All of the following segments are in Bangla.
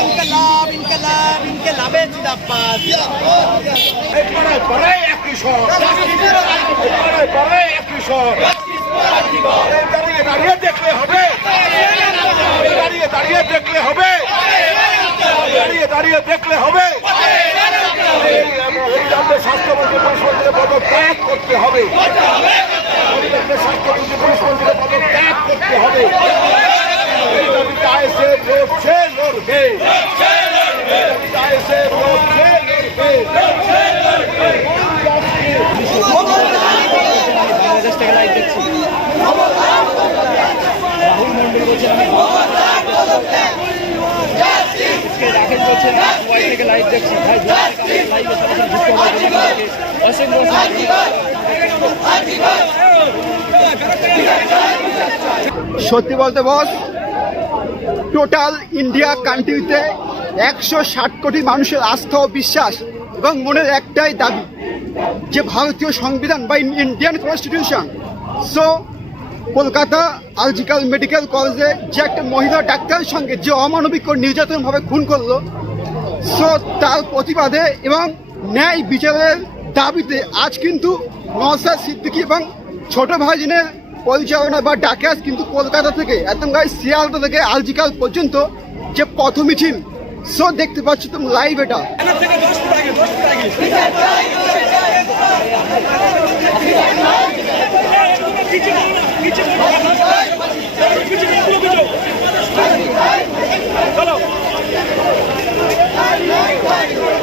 ইনকলাব ইনকলাব, ইনকলাবে জিন্দাবাদ। এক কিশোর এরপরে পরে এক কিশোর দাঁড়িয়ে দাঁড়িয়ে দেখলে হবে। দাঁড়িয়ে দাঁড়িয়ে দেখলে হবে। দাঁড়িয়ে দাঁড়িয়ে দেখলে হবে। স্বাস্থ্যমন্ত্রী পরিষদের পদত্যাগ করতে হবে। সত্যি বলতে বস টোটাল ইন্ডিয়া কান্ট্রিতে একশো ষাট কোটি মানুষের আস্থা ও বিশ্বাস এবং মনের একটাই দাবি যে ভারতীয় সংবিধান বা ইন্ডিয়ান কনস্টিটিউশন সো কলকাতা আলজিক্যাল মেডিকেল কলেজে যে একটা মহিলা ডাক্তারের সঙ্গে যে অমানবিক নির্যাতনভাবে খুন করল সো তার প্রতিবাদে এবং ন্যায় বিচারের দাবিতে আজ কিন্তু নওসাদ সিদ্দিকী এবং ছোট ভাইজিনের পরিচালনা বা ডাকে আজ কিন্তু কলকাতা থেকে একদম গাই শিয়ালদা থেকে আলজিকাল পর্যন্ত যে পথ মিছিল সো দেখতে পাচ্ছ তুমি লাইভ এটা। White, white, white, white.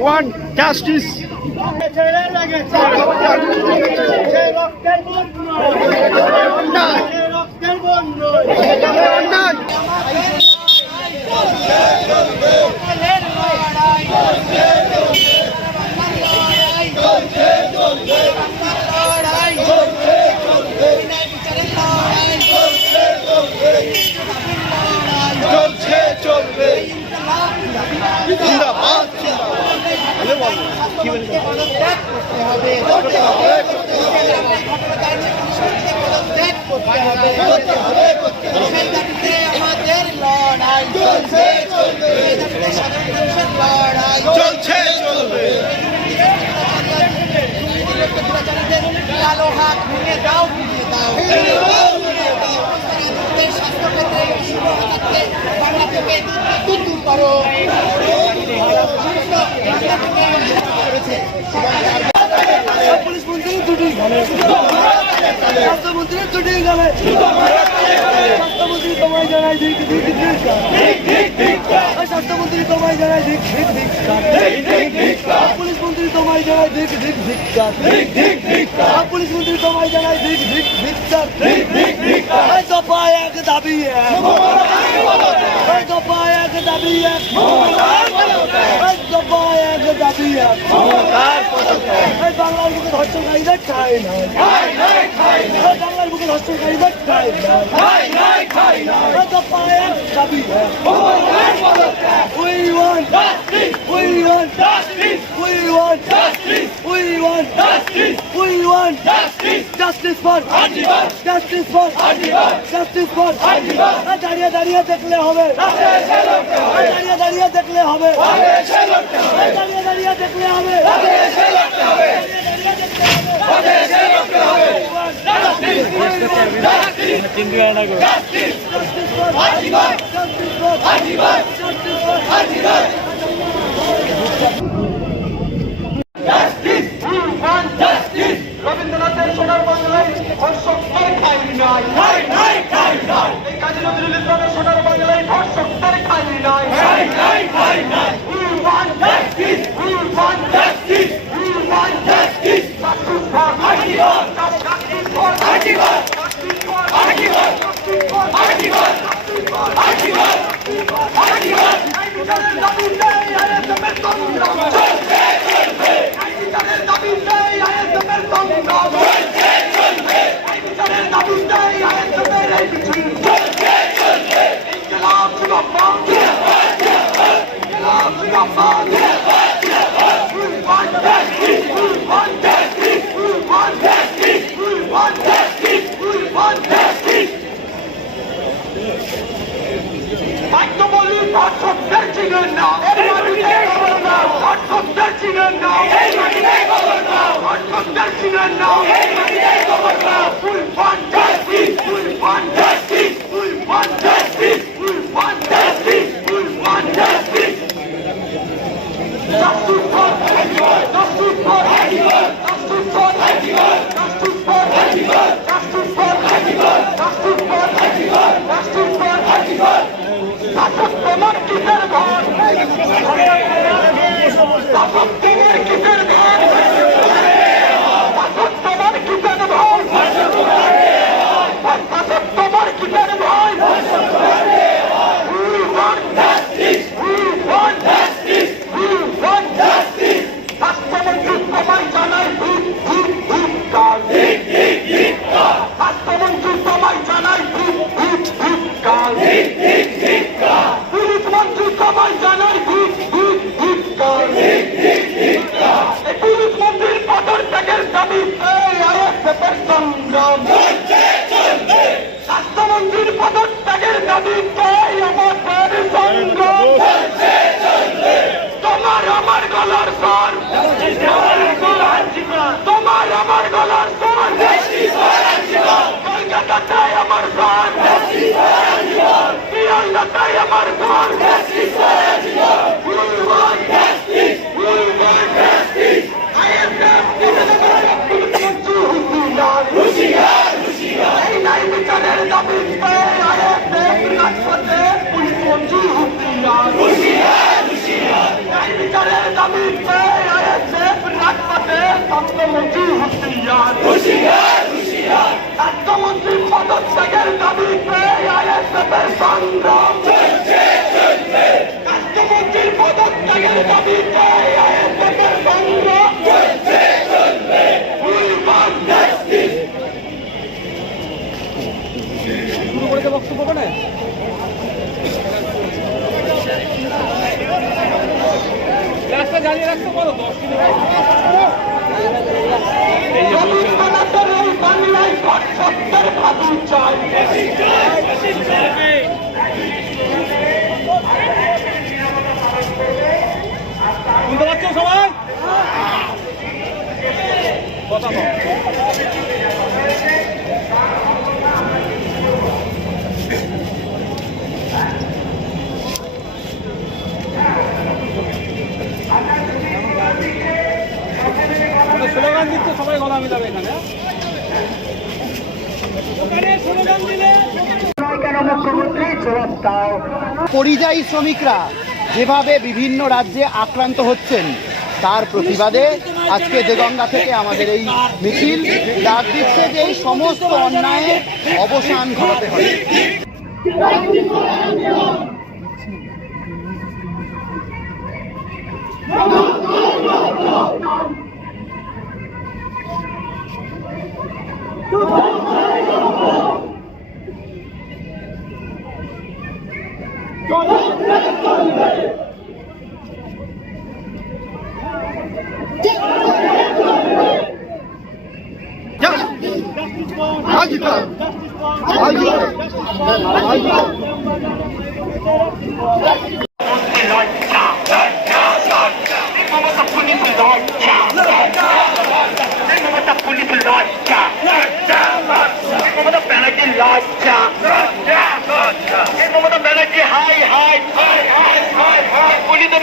Want justice চলছে চলবে জিন্দাবাদ আমাদের লড়াই চলছে চলবে সাধারণ মানুষের লড়াই চলছে চলবে কালো হাত ভেঙে দাও ফিরিয়ে দাও আমাদের স্বাস্থ্যক্ষেত্রে শিক্ষাক্ষেত্রে বাংলা থেকে দূর দূর করো পুলিশ মন্ত্রী দুটি গেলে। স্বাস্থ্যমন্ত্রী দুটি গেলে। স্বাস্থ্যমন্ত্রী তোমায় জানাই দিক দিক দিক স্বাস্থ্যমন্ত্রী তোমায় জানাই দিক দিক দিক পুলিশ মন্ত্রী তোমায় জানাই দিক দিক দিক পুলিশ মন্ত্রী তোমায় জানাই দিক দিক দিক দফা এক দাবি এক দাবি এক দফা এক দাবি এক এই বাংলার বুকে ধর্ষণকারীদের ঠাই নাই এই বাংলার বুকে ধর্ষণকারীদের ঠাই নাই এই দফা এক দাবি এক We want justice. We want justice. We want justice. We want justice. We want justice. Justice for justice for justice for justice for দাঁড়িয়ে দাঁড়িয়ে দেখলে হবে। দাঁড়িয়ে দাঁড়িয়ে দেখলে হবে। দাঁড়িয়ে দাঁড়িয়ে দেখলে হবে। Das tut Gott, das tut Gott, das tut Gott, das tut Gott, das tut Gott, das tut Gott, das tut Gott, das tut Gott, das tut Gott, das tut Gott, das tut Gott, das tut Gott, das tut Gott, das tut Gott, স্বাস্থ্যমন্ত্রীর পদত্যাগের দাবিতে আমার সংগ্রাম তোমার আমার গলার স্বর তোমার আমার গলার স্বর আমার স্বর I am not তত্ত্বমন্ত্রী হুসিয়ার হুসিয়ার হুসিয়ার তত্ত্বমন্ত্রী পদত্যাগের দাবিতে আইএসএফের সংগ্রাম চলছে চলছে তত্ত্বমন্ত্রীর পদত্যাগের দাবিতে মুখে বক্তব্য করে? রাস্তা জ্বালিয়ে রাখতে পারো দশ কিলোমিটার চাই পরিযায়ী শ্রমিকরা যেভাবে বিভিন্ন রাজ্যে আক্রান্ত হচ্ছেন, তার প্রতিবাদে আজকে দেগঙ্গা থেকে আমাদের এই মিছিল ডাক দিচ্ছে যে এই সমস্ত অন্যায়ের অবসান ঘটাতে হবে।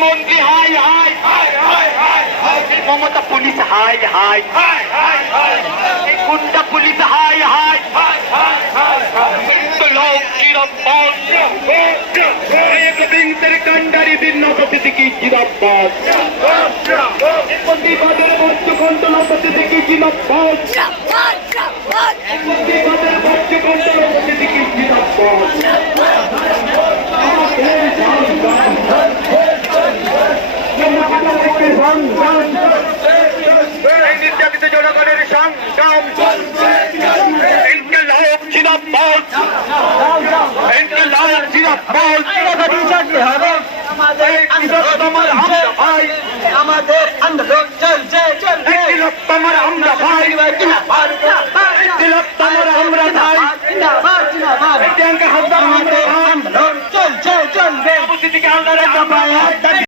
মন্ত্রী পুলিশ হাই হাই। এই গুন্ডা পুলিশ হাই হাই। একবিংশের কাণ্ডারি দিন প্রতিদিকে প্রতিবাদের প্রতিদিকে প্রতিবাদের প্রতিদিকে সংগ্রাম ইনকিলাব জিন্দাবাদ ইনকিলাব জিন্দাবাদ আমাদের আন্দোলন চলছে চলছে এই তিলোত্তমার আমরা ভাই তিলোত্তমার আমরা ভাই জিন্দাবাদ জিন্দাবাদ প্রিয়াঙ্কা আমরা ভাই